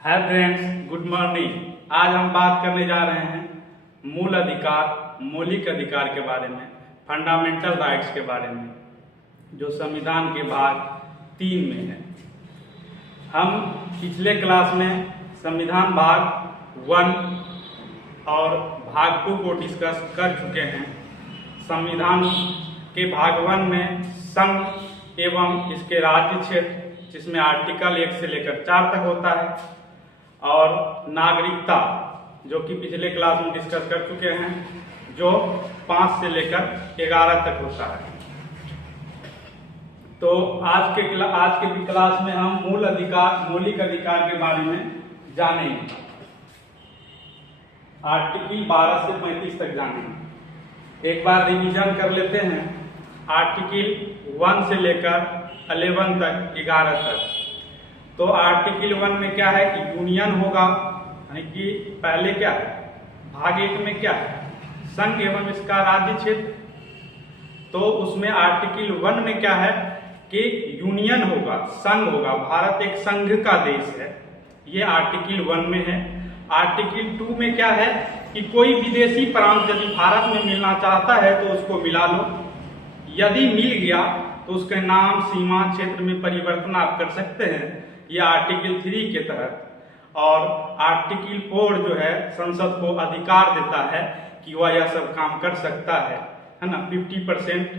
Hi friends, good morning. आज हम बात करने जा रहे हैं मूल अधिकार, मौलिक अधिकार के बारे में, फंडामेंटल राइट्स के बारे में, जो संविधान के भाग 3 में है। हम पिछले क्लास में संविधान भाग 1 और भाग 2 को डिस्कस कर चुके हैं। संविधान के भाग 1 में संघ एवं इसके राज्य क्षेत्र, जिसमें आर्टिकल 1 से लेकर 4 तक होता है, और नागरिकता, जो कि पिछले क्लास में डिस्कस कर चुके हैं, जो 5 से लेकर 11 तक होता है। तो आज के क्लास में हम मूल अधिकार, मौलिक अधिकार के बारे में जानेंगे। आर्टिकल 12 से 35 तक जानेंगे। एक बार रिवीजन कर लेते हैं। आर्टिकल 1 से लेकर 11 तक, 11 तक। तो आर्टिकल 1 में क्या है कि यूनियन होगा, यानी कि पहले क्या है, भाग 1 में क्या है, संघ एवं इसका राज्य क्षेत्र। तो उसमें आर्टिकल 1 में क्या है कि यूनियन होगा, संघ होगा, भारत एक संघ का देश है, ये आर्टिकल 1 में है। आर्टिकल 2 में क्या है कि कोई विदेशी प्रांत यदि भारत में मिलना चाहता है तो उसको मिला लो, यदि मिल गया तो उसके नाम, सीमा, क्षेत्र में परिवर्तन आप कर सकते हैं, यह आर्टिकल 3 के तहत। और आर्टिकल 4 जो है संसद को अधिकार देता है कि वह यह सब काम कर सकता है ना। 50%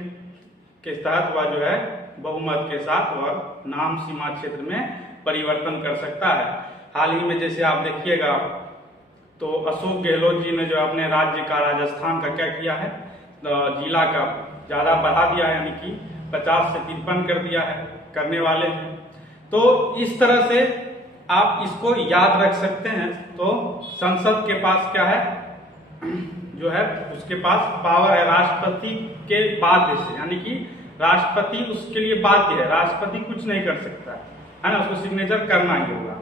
के तहत वह जो है बहुमत के साथ वह नाम, सीमा, क्षेत्र में परिवर्तन कर सकता है। हाल ही में जैसे आप देखिएगा तो अशोक गहलोत जी ने जो अपने राज्य का, राजस्थान का क्या किया है, जिला का ज्यादा बढ़ा दिया है, यानी कि 50 से 53 कर दिया है, करने वाले हैं। तो इस तरह से आप इसको याद रख सकते हैं। तो संसद के पास क्या है, जो है उसके पास पावर है राष्ट्रपति के बाध्य से, यानी कि राष्ट्रपति उसके लिए बाध्य है, राष्ट्रपति कुछ नहीं कर सकता है ना, उसको सिग्नेचर करना ही होगा।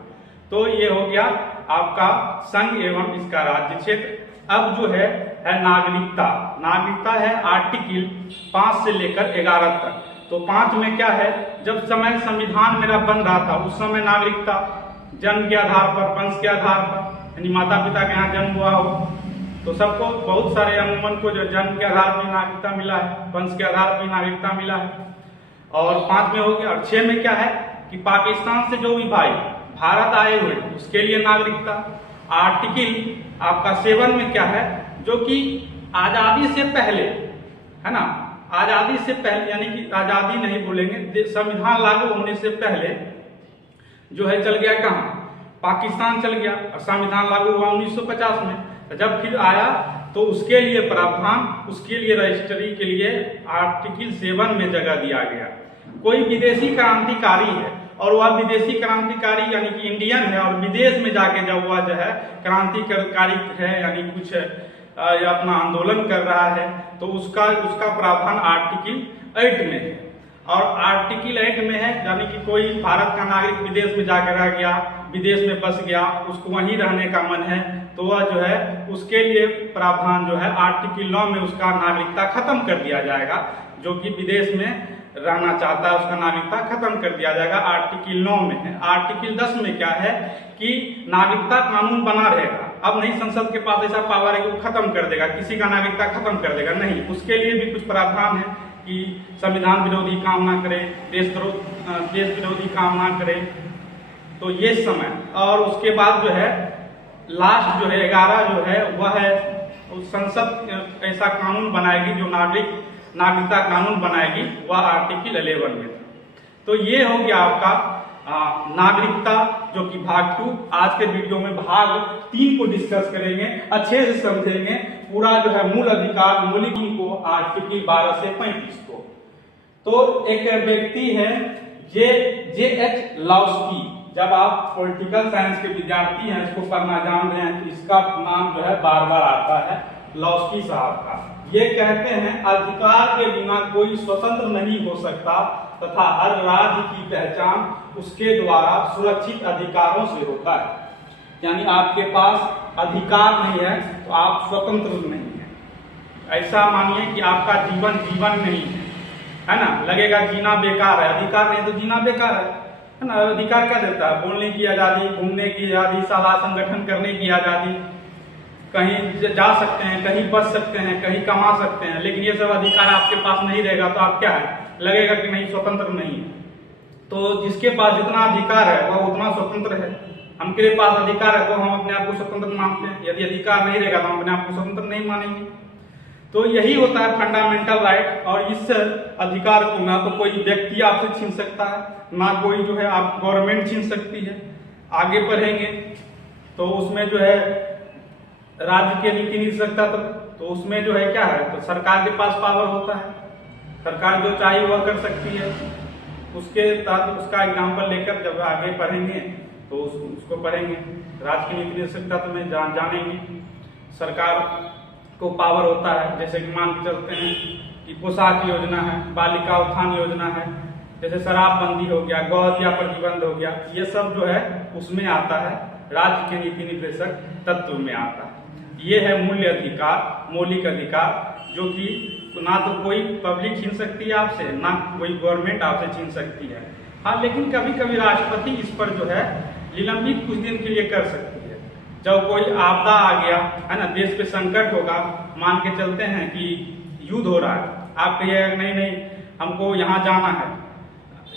तो ये हो गया आपका संघ एवं इसका राज्य क्षेत्र। अब जो है नागरिकता। नागरिकता है आर्टिकल 5 से लेकर 11 तक। तो 5 में क्या है, जब समय संविधान मेरा बन रहा था उस समय नागरिकता जन्म के आधार पर, वंश के आधार पर, यानी माता पिता के यहाँ जन्म हुआ हो तो सबको, बहुत सारे अमूमन को जो जन्म के आधार पर नागरिकता मिला है, वंश के आधार पर नागरिकता मिला है। और 5 में हो गया। और 6 में क्या है कि पाकिस्तान से जो भी भाई भारत आए हुए उसके लिए नागरिकता। आर्टिकल आपका 7 में क्या है, जो कि आजादी से पहले है ना, आजादी से पहले, यानी कि आजादी नहीं बोलेंगे, संविधान लागू होने से पहले जो है चल गया कहाँ, पाकिस्तान चल गया, और संविधान लागू हुआ 1950 में। जब फिर आया तो उसके लिए प्रावधान, उसके लिए रजिस्ट्री के लिए आर्टिकल 7 में जगह दिया गया। कोई विदेशी क्रांतिकारी है और वह विदेशी क्रांतिकारी यानी कि इंडियन है, और विदेश में जाके जब वह जो है क्रांतिकारी है, यानी कुछ या अपना आंदोलन कर रहा है, तो उसका प्रावधान आर्टिकल 8 में है। और आर्टिकल 8 में है, यानी कि कोई भारत का नागरिक विदेश में जाकर रह गया, विदेश में बस गया, उसको वहीं रहने का मन है, तो वह जो है उसके लिए प्रावधान जो है आर्टिकल 9 में उसका नागरिकता खत्म कर दिया जाएगा। जो कि विदेश में रहना चाहता है उसका नागरिकता खत्म कर दिया जाएगा, आर्टिकल 9 में है। आर्टिकल 10 में क्या है कि नागरिकता कानून बना रहेगा। अब नहीं संसद के पास ऐसा पावर है कि वो खत्म कर देगा, किसी का नागरिकता खत्म कर देगा, नहीं, उसके लिए भी कुछ प्रावधान है कि संविधान विरोधी काम ना करे, देश विरोधी काम ना करे। तो ये समय, और उसके बाद जो है लास्ट जो है 11 जो है वह है संसद ऐसा कानून बनाएगी जो नागरिकता कानून बनाएगी, वह आर्टिकल 11 में। तो ये हो गया आपका नागरिकता, जो कि भाग 2। आज के वीडियो में भाग 3 को डिस्कस करेंगे, अच्छे से समझेंगे पूरा जो है मूल अधिकार, मौलिक को, आर्टिकल 12 से 35 को। तो एक व्यक्ति है जे.एच. लाउस्की। जब आप पॉलिटिकल साइंस के विद्यार्थी हैं, इसको पढ़ना जान रहे हैं, इसका नाम जो है बार बार आता है, लाउस्की साहब का। ये कहते हैं अधिकार के बिना कोई स्वतंत्र नहीं हो सकता तथा हर राज्य की पहचान उसके द्वारा सुरक्षित अधिकारों से होता है। यानी आपके पास अधिकार नहीं है तो आप स्वतंत्र नहीं है। ऐसा मानिए कि आपका जीवन नहीं है ना, लगेगा जीना बेकार है, अधिकार नहीं तो जीना बेकार है। है ना। अधिकार क्या देता है? बोलने की आज़ादी, घूमने की आज़ादी, सभा संगठन करने की आज़ादी, कहीं जा सकते हैं, कहीं बच सकते हैं, कहीं कमा सकते हैं। लेकिन ये सब अधिकार आपके पास नहीं रहेगा तो आप क्या है, लगेगा कि नहीं स्वतंत्र नहीं है। तो जिसके पास जितना अधिकार है वह उतना स्वतंत्र है। हमके पास अधिकार है तो हम अपने आप को स्वतंत्र मानते हैं, यदि अधिकार नहीं रहेगा तो हम अपने आप को स्वतंत्र नहीं मानेंगे। तो यही होता है फंडामेंटल राइट। और इस अधिकार को ना तो कोई व्यक्ति आपसे छीन सकता है, ना कोई जो है आप गवर्नमेंट छीन सकती है। आगे बढ़ेंगे तो उसमें जो है राज्य के नीति नहीं सकता, तो उसमें जो है क्या है, तो सरकार के पास पावर होता है, सरकार जो चाहे वह कर सकती है। उसके तहत उसका एग्जाम्पल लेकर जब आगे पढ़ेंगे तो उसको पढ़ेंगे। राज्य की नीति नहीं सकता तो मैं जानेंगे सरकार को पावर होता है। जैसे कि मान के चलते हैं कि पोशाक योजना है, बालिका उत्थान योजना है, जैसे शराबबंदी हो गया, गौ हत्या प्रतिबंध हो गया, ये सब जो है उसमें आता है, राज्य के नीति निर्देशक तत्व में आता है। ये है मूल्य अधिकार, मौलिक अधिकार, जो कि ना तो कोई पब्लिक छीन सकती है आपसे, ना कोई गवर्नमेंट आपसे छीन सकती है। हाँ, लेकिन कभी कभी राष्ट्रपति इस पर जो है निलंबित कुछ दिन के लिए कर सकती है। जब कोई आपदा आ गया है ना, देश पे संकट होगा, मान के चलते हैं कि युद्ध हो रहा है, आप कहिए नहीं नहीं हमको यहाँ जाना है,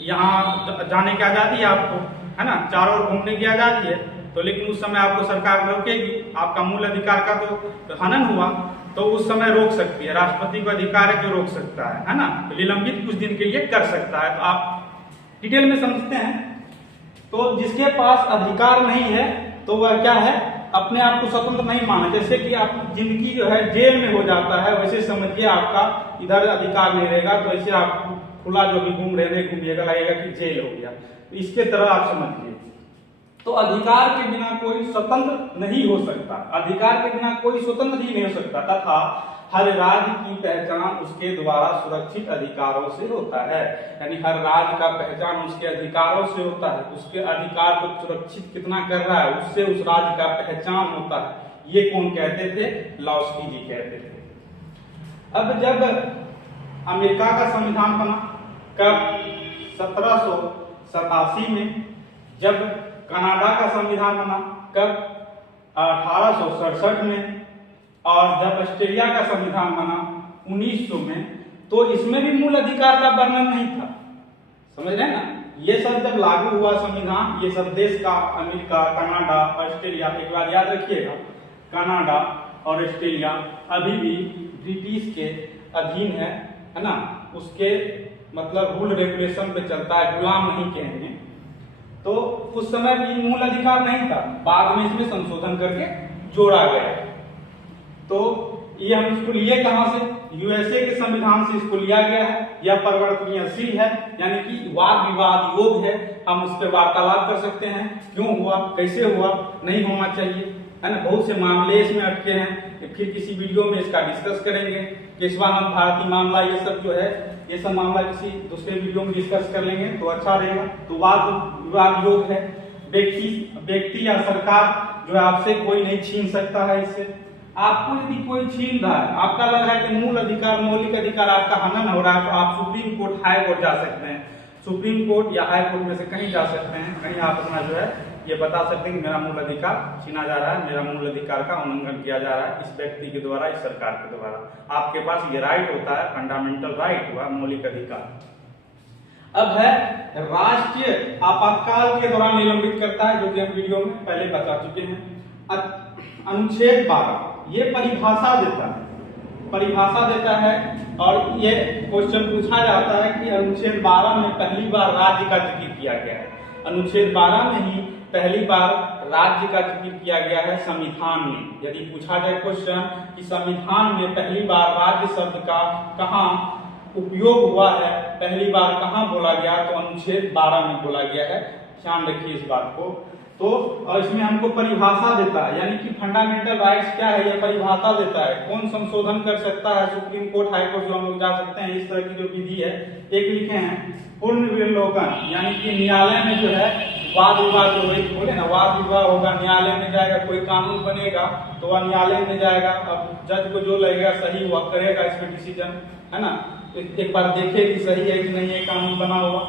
यहाँ जाने की आज़ादी है आपको, है ना, चारों ओर घूमने की आज़ादी है, तो लेकिन उस समय आपको सरकार रोकेगी, आपका मूल अधिकार का तो हनन हुआ, तो उस समय रोक सकती है। राष्ट्रपति को अधिकार है कि रोक सकता है ना, तो निलंबित कुछ दिन के लिए कर सकता है। तो आप डिटेल में समझते हैं। तो जिसके पास अधिकार नहीं है तो वह क्या है, अपने आप को स्वतंत्र नहीं माना। जैसे कि आप जिंदगी जो है जेल में हो जाता है, वैसे समझिए आपका इधर अधिकार नहीं रहेगा, तो ऐसे आप खुला जो भी घूमिएगा लगेगा कि जेल हो गया। तो इसके तरह आप समझिए। तो अधिकार के बिना कोई स्वतंत्र नहीं हो सकता, अधिकार के बिना कोई स्वतंत्र ही नहीं हो सकता, तथा हर राज्य की पहचान उसके द्वारा सुरक्षित अधिकारों से होता है। यानी हर राज्य का पहचान उसके अधिकारों से होता है, उसके अधिकार को सुरक्षित कितना कर रहा है उससे उस राज्य का पहचान होता है। ये कौन कहते थे? लाउस्की जी कहते थे। अब जब अमेरिका का संविधान बना, कब? 1787 में। जब कनाडा का संविधान बना, कब? 1867 में। और जब ऑस्ट्रेलिया का संविधान बना 1900 में, तो इसमें भी मूल अधिकार का वर्णन नहीं था। समझ रहे हैं ना? ये सब जब लागू हुआ संविधान, ये सब देश का, अमेरिका, कनाडा, ऑस्ट्रेलिया, एक बार याद रखिएगा, कनाडा और ऑस्ट्रेलिया अभी भी ब्रिटिश के अधीन है ना, उसके मतलब रूल रेगुलेशन पे चलता है, गुलाम नहीं कहेंगे। तो उस समय भी मूल अधिकार नहीं था, बाद में इसमें संशोधन करके जोड़ा गया। तो ये हम इसको लिए कहां से? यूएसए के संविधान से इसको लिया गया है। यह परिवर्तनशील है, यानी कि वाद विवाद योग्य है, हम उस पर वार्तालाप कर सकते हैं, क्यों हुआ, कैसे हुआ, नहीं होना चाहिए, है ना। बहुत से मामले इसमें अटके हैं, फिर किसी वीडियो में इसका डिस्कस करेंगे। केशवानंद भारती मामला, ये सब जो है, ये सब मामला किसी दूसरे वीडियो में डिस्कस कर लेंगे तो अच्छा रहेगा। तो वाद विवाद योग्य है, व्यक्ति या सरकार जो है आपसे कोई नहीं छीन सकता है इससे। आपको यदि कोई छीन रहा है, आपका लग रहा है कि मूल अधिकार, मौलिक अधिकार आपका हनन हो रहा है, तो आप सुप्रीम कोर्ट, हाई कोर्ट जा सकते हैं। सुप्रीम कोर्ट या हाई कोर्ट में से कहीं जा सकते हैं, कहीं आप अपना जो है ये बता सकते हैं कि मेरा मूल अधिकार छीना जा रहा है, मेरा मूल अधिकार का उल्लंघन किया जा रहा है इस व्यक्ति के द्वारा, इस सरकार के द्वारा। आपके पास ये राइट होता है, फंडामेंटल राइट हुआ, मौलिक अधिकार। अब है राष्ट्रीय आपातकाल के दौरान निलंबित करता है, जो कि हम वीडियो में पहले बता चुके हैं। अनुच्छेद 12 ये परिभाषा देता है और ये क्वेश्चन पूछा जाता है कि अनुच्छेद 12 में पहली बार राज्य का जिक्र किया गया है। अनुच्छेद 12 में ही पहली बार राज्य का जिक्र किया गया है संविधान में। यदि पूछा जाए क्वेश्चन कि संविधान में पहली बार राज्य शब्द का कहाँ उपयोग हुआ है, पहली बार कहाँ बोला गया, तो अनुच्छेद 12 में बोला गया है। ध्यान रखिए इस बात को। तो इसमें हमको परिभाषा देता है, यानी कि फंडामेंटल राइट्स क्या है, यह परिभाषा देता है। कौन संशोधन कर सकता है, सुप्रीम कोर्ट, हाई कोर्ट जो हम लोग जा सकते हैं, इस तरह की जो विधि है। एक लिखे हैं पूर्ण विलोकन, यानी कि न्यायालय में जो है वाद विवाद जो बोले ना, वाद विवाद होगा, न्यायालय में जाएगा, कोई कानून बनेगा तो वह न्यायालय में जाएगा। अब जज को जो लगेगा सही वह करेगा इस पर डिसीजन, है ना। एक बार देखे कि सही है कि नहीं है कानून बना हुआ,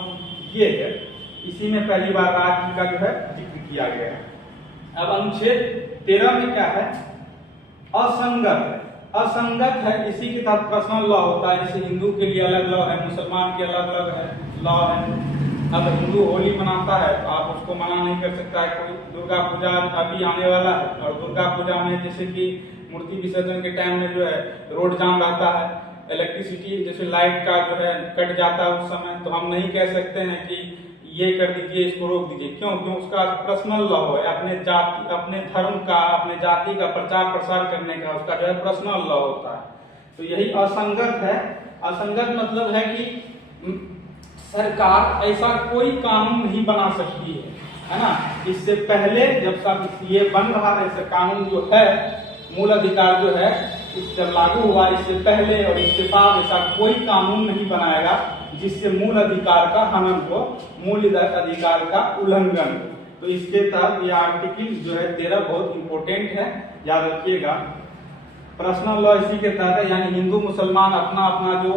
ये है। इसी में पहली बार राज्य का जो है जिक्र किया गया है। अब अनुच्छेद 13 में क्या है? असंगत है। असंगत है, इसी के तहत पर्सनल लॉ होता है। जैसे हिंदू के लिए अलग लॉ है, मुसलमान के अलग अलग है लॉ है। अब हिंदू होली मनाता है तो आप उसको मना नहीं कर सकता है कोई। दुर्गा पूजा अभी आने वाला है और दुर्गा पूजा में जैसे कि मूर्ति विसर्जन के टाइम में जो है रोड जाम रहता है, इलेक्ट्रिसिटी जैसे लाइट का जो है कट जाता है उस समय, तो हम नहीं कह सकते हैं कि ये कर दीजिए, इसको रोक दीजिए। क्यों? क्यों? उसका पर्सनल लॉ है, अपने जाति, अपने धर्म का, अपने जाति का प्रचार प्रसार करने का उसका जो है पर्सनल लॉ होता है। तो यही असंगत है। असंगत मतलब है कि सरकार ऐसा कोई कानून नहीं बना सकती है ना। इससे पहले जब सब ये बन रहा है, इससे कानून जो है मूल अधिकार जो है इस जब लागू हुआ, इससे पहले और इसके बाद ऐसा कोई कानून नहीं बनाएगा जिससे मूल अधिकार का हनन हो, मूल अधिकार का उल्लंघन हो। तो इसके तहत यह आर्टिकल जो है 13 बहुत इंपॉर्टेंट है, याद रखिएगा। पर्सनल लॉ इसी के तहत है, यानी हिंदू मुसलमान अपना अपना जो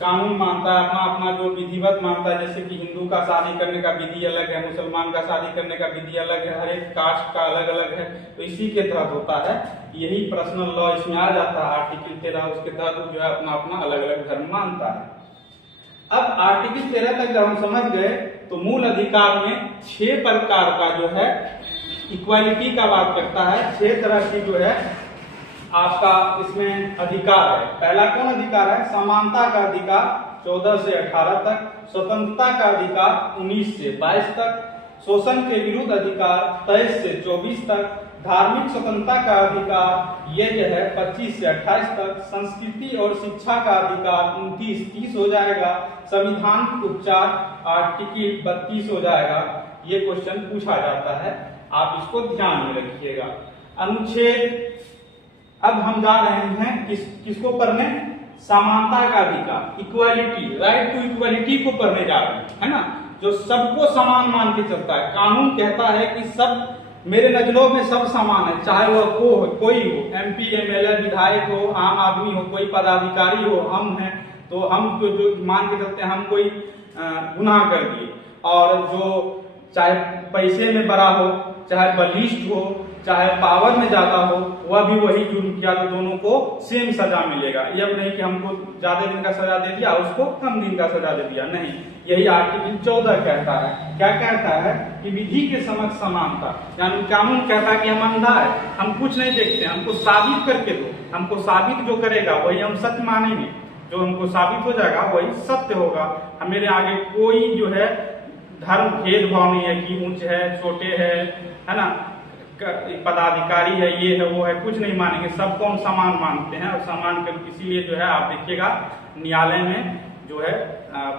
कानून मानता है, अपना अपना जो विधिवत मानता है। जैसे कि हिंदू का शादी करने का विधि अलग है, मुसलमान का शादी करने का विधि अलग है, हर एक कास्ट का अलग अलग है। तो इसी के तहत होता है, यही पर्सनल लॉ इसमें आ जाता है आर्टिकल 13। उसके तहत जो है अपना अपना अलग अलग धर्म मानता है। अब आर्टिकल 13 तक जब हम समझ गए तो मूल अधिकार में 6 प्रकार का जो है इक्वालिटी का बात करता है। 6 तरह की जो है आपका इसमें अधिकार है। पहला कौन अधिकार है? समानता का अधिकार 14 से 18 तक, स्वतंत्रता का अधिकार 19 से 22 तक, शोषण के विरुद्ध अधिकार 23 से 24 तक, धार्मिक स्वतंत्रता का अधिकार ये जो है 25 से 28 तक, संस्कृति और शिक्षा का अधिकार 29-30 हो जाएगा, संविधान उपचार आर्टिकल 32 हो जाएगा। ये क्वेश्चन पूछा जाता है, आप इसको ध्यान में रखिएगा। अनुच्छेद, अब हम जा रहे हैं किसको पढ़ने? समानता का अधिकार, इक्वालिटी, राइट टू इक्वालिटी को पढ़ने जा रहे हैं, है ना। जो सबको समान मान के चलता है। कानून कहता है कि सब मेरे नजरों में सब समान है, चाहे वह कोई हो, MP MLA विधायक हो, आम आदमी हो, कोई पदाधिकारी हो, हम हैं तो हम जो मान के चलते हैं हम कोई गुनाह कर दिए, और जो चाहे पैसे में बड़ा हो, चाहे बलिष्ठ हो, चाहे पावर में ज्यादा हो, वह भी वही जुर्म किया तो दोनों को सेम सजा मिलेगा। यह नहीं कि हमको ज्यादा दिन का सजा दे दिया उसको कम दिन का सजा दे दिया, नहीं। यही आर्टिकल 14 कहता है। क्या कहता है? कि विधि के समक्ष समानता, यानी कानून कहता है कि हम अंधा है, हम कुछ नहीं देखते, हमको साबित करके दो। हमको साबित जो करेगा वही हम सत्य मानेंगे, जो हमको साबित हो जाएगा वही सत्य होगा। मेरे आगे कोई जो है धर्म भेदभाव नहीं है कि ऊंच है छोटे है ना, पदाधिकारी है, ये है वो है, कुछ नहीं मानेंगे। सबको हम समान मानते हैं और समान कर, इसीलिए जो है आप देखिएगा न्यायालय में जो है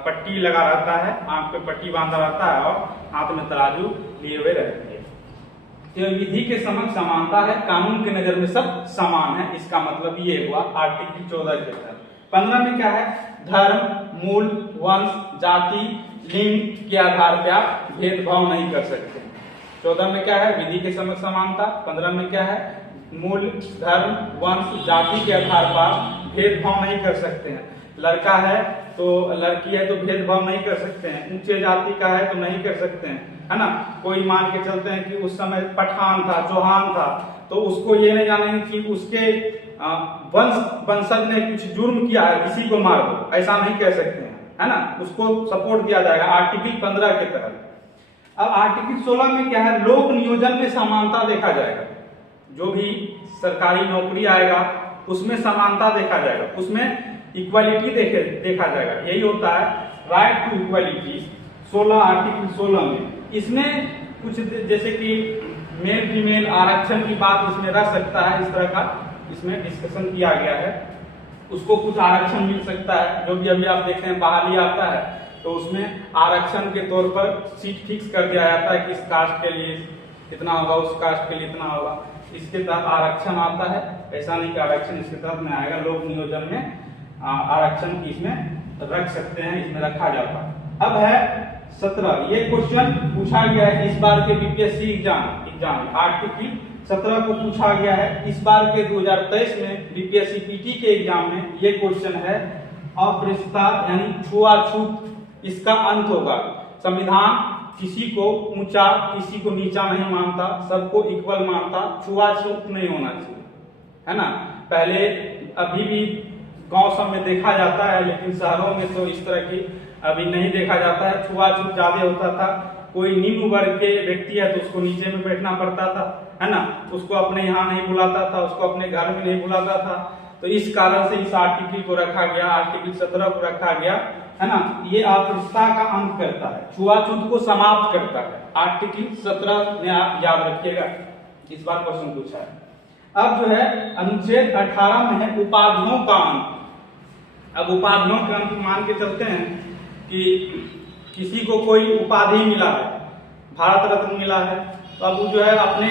पट्टी लगा रहता है, आंख पे पट्टी बांधा रहता है और हाथ में तराजू लिए हुए रहते हैं। तो विधि के समक्ष समानता है, कानून की नजर में सब समान है। इसका मतलब ये हुआ आर्टिकल 14 के तहत। 15 में क्या है? धर्म, मूल, वंश, जाति, लिंग के आधार पर आप भेदभाव नहीं कर सकते। 14 में क्या है? विधि के समक्ष समानता। 15 में क्या है? मूल, धर्म, वंश, जाति के आधार पर भेदभाव नहीं कर सकते हैं। लड़का है तो लड़की है तो भेदभाव नहीं कर सकते हैं, ऊंचे जाति का है तो नहीं कर सकते हैं, है ना। कोई मान के चलते हैं कि उस समय पठान था, चौहान था, तो उसको ये नहीं जानेंगे कि उसके वंशज ने कुछ जुर्म किया है, किसी को मार दो, ऐसा नहीं कह सकते हैं, है ना। उसको सपोर्ट दिया जाएगा आर्टिकल 15 के तहत। अब आर्टिकल 16 में क्या है? लोक नियोजन में समानता देखा जाएगा। जो भी सरकारी नौकरी आएगा उसमें समानता देखा जाएगा, उसमें इक्वालिटी देखा जाएगा। यही होता है राइट टू इक्वालिटी 16 आर्टिकल 16 में। इसमें कुछ जैसे कि मेल फीमेल आरक्षण की बात इसमें रह सकता है, इस तरह का इसमें डिस्कशन किया गया है। उसको कुछ आरक्षण मिल सकता है, जो भी अभी आप देखते हैं बहाली आता है तो उसमें आरक्षण के तौर पर सीट फिक्स कर दिया जाता है कि इस कास्ट के लिए इतना होगा, उस कास्ट के लिए इतना होगा। इसके तहत आरक्षण आता है। ऐसा नहीं कि आरक्षण इसके तहत में आएगा, लोक नियोजन में आरक्षण की इसमें रख सकते हैं, इसमें रखा जाता है। अब है 17। ये क्वेश्चन पूछा गया है इस बार के बीपीएससी एग्जाम आर्टिकल 17 को पूछा गया है इस बार के 2023 में बीपीएससी पीटी के एग्जाम में। ये क्वेश्चन है अपृष्ठता यानी छुआछूत, इसका अंत होगा। संविधान किसी को ऊंचा किसी को नीचा नहीं मानता, सबको इक्वल मानता, छुआछूत नहीं होना चाहिए, है ना। पहले अभी भी गांव सब में देखा जाता है, लेकिन शहरों में तो इस तरह की अभी नहीं देखा जाता है। छुआछूत ज्यादा होता था, कोई निम्न वर्ग के व्यक्ति है तो उसको नीचे में बैठना पड़ता था, है ना, उसको अपने यहाँ नहीं बुलाता था, उसको अपने घर में नहीं बुलाता था। तो इस कारण से इस आर्टिकल को रखा गया, आर्टिकल 17 को रखा गया, है ना। ये अस्पृश्यता का अंत करता है, छुआछूत को समाप्त करता है। आर्टिकल 17 में आप याद रखिएगा, इस बार क्वेश्चन पूछा है। अब जो है अनुच्छेद 18 में है उपाधियों का अंत। अब उपाधियों के अंत मान के चलते हैं कि किसी को कोई उपाधि मिला है, भारत रत्न मिला है, तो अब वो जो है अपने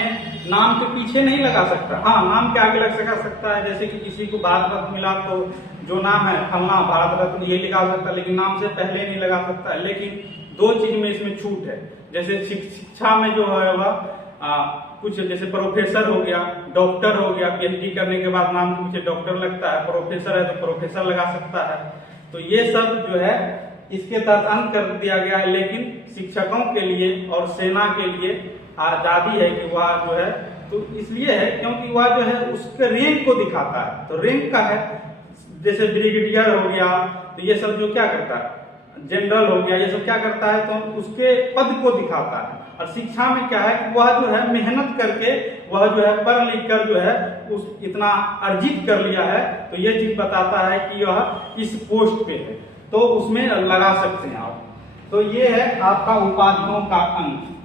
नाम के पीछे नहीं लगा सकता, हाँ नाम के आगे लगा सकता है। जैसे कि किसी को भारत रत्न मिला तो जो नाम है फलना भारत रत्न ये लिखा सकता है, लेकिन नाम से पहले नहीं लगा सकता है। लेकिन दो चीज में इसमें छूट है, जैसे शिक्षा में जो है वह कुछ जैसे प्रोफेसर हो गया, डॉक्टर हो गया, पीएचडी करने के बाद नाम के पीछे डॉक्टर लगता है, प्रोफेसर है तो प्रोफेसर लगा सकता है। तो ये सब जो है इसके तहत अंत कर दिया गया है। लेकिन शिक्षकों के लिए और सेना के लिए आजादी है कि वह जो है, तो इसलिए है क्योंकि वह जो है उसके रैंक को दिखाता है। तो रैंक का है, जैसे ब्रिगेडियर हो गया, तो ये सब जो क्या करता है, जनरल हो गया, ये सब क्या करता है, तो उसके पद को दिखाता है। और शिक्षा में क्या है कि वह जो है मेहनत करके वह जो है पढ़ लिख कर जो है उस इतना अर्जित कर लिया है, तो ये चीज बताता है कि यह इस पोस्ट पे है, तो उसमें लगा सकते हैं आप। तो ये है आपका उपाधियों का अंत।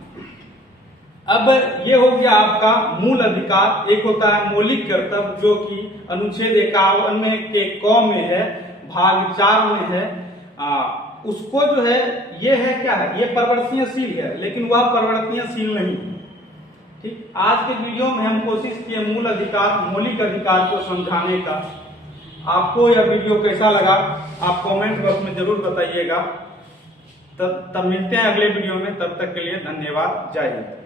अब ये हो गया आपका मूल अधिकार। एक होता है मौलिक कर्तव्य, जो कि अनुच्छेद 51 के क में है, भाग 4 में है। उसको जो है ये है क्या है, ये परिवर्तनशील है, लेकिन वह परिवर्तनशील नहीं। ठीक, आज के वीडियो में हम कोशिश किए मूल अधिकार, मौलिक अधिकार को समझाने का। आपको यह वीडियो कैसा लगा आप कमेंट बॉक्स में जरूर बताइएगा। तब मिलते हैं अगले वीडियो में, तब तक के लिए धन्यवाद, जय हिंद।